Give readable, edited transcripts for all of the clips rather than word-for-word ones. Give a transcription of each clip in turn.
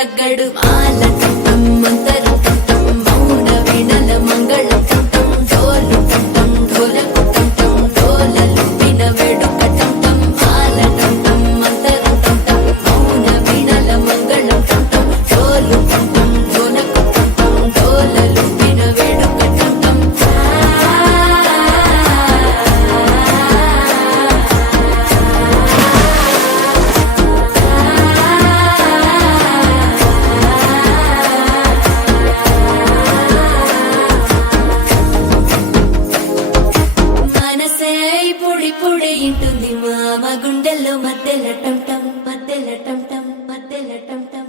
తగ్గడు మాల టం మంతరం టం మౌన వీణల మంగళం టం డోలు టం ఢోలకు టం డోలలు విన వేడుక టం మాల టం మంతరం టం మౌన వీణల మంగళం టం డోలు టం ఢోలకు టం డోలలు విన వేడుక టం మనసే పొడి పొడి ఇంటుంది మామ గుండెల్లో మధ్యల టం టం మధ్యల టం టం మధ్యల టం టం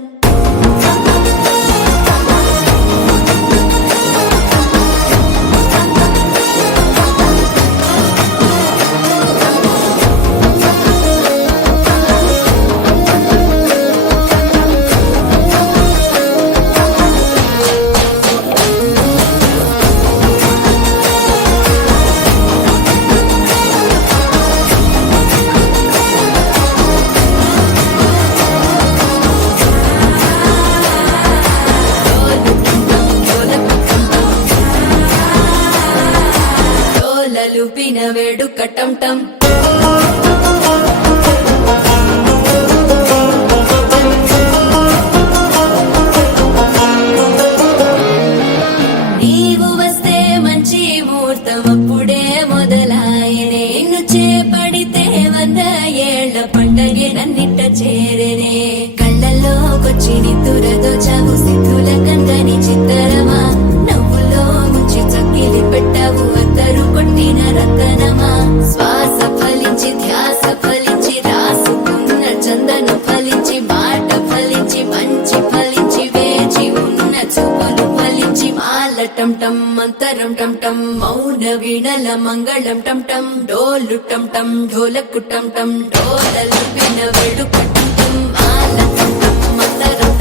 డోలలు పిన వేడుక టం టం నీవు వస్తే మంచి ముహూర్తం అప్పుడే మొదలాయనే నిన్ను చేపడితే 100 ఏళ్ల పండగే నన్నిట్ట చేరేనే కళ్ళల్లోకొచ్చి నిద్దురదోచావు సిద్ధుల కందని చిత్తరమా నవ్వులో ముంచి చక్కిలి పెట్టావు అద్దరు కొట్టిన రతనమా శ్వాస ఫలించి ధ్యాస ఫలించి రాసుకున్న చందనం ఫలించి మాట ఫలించి మంచి ఫలించి వేచి ఉన్న చూపులు ఫలించి మాల టం టం మంతరం టం టం మౌన వీణల మంగళం టం టం డోలు టం టం ఢోలకు టం టం డోలలు విన వేడుక టం టం మాల టం టం మంతరం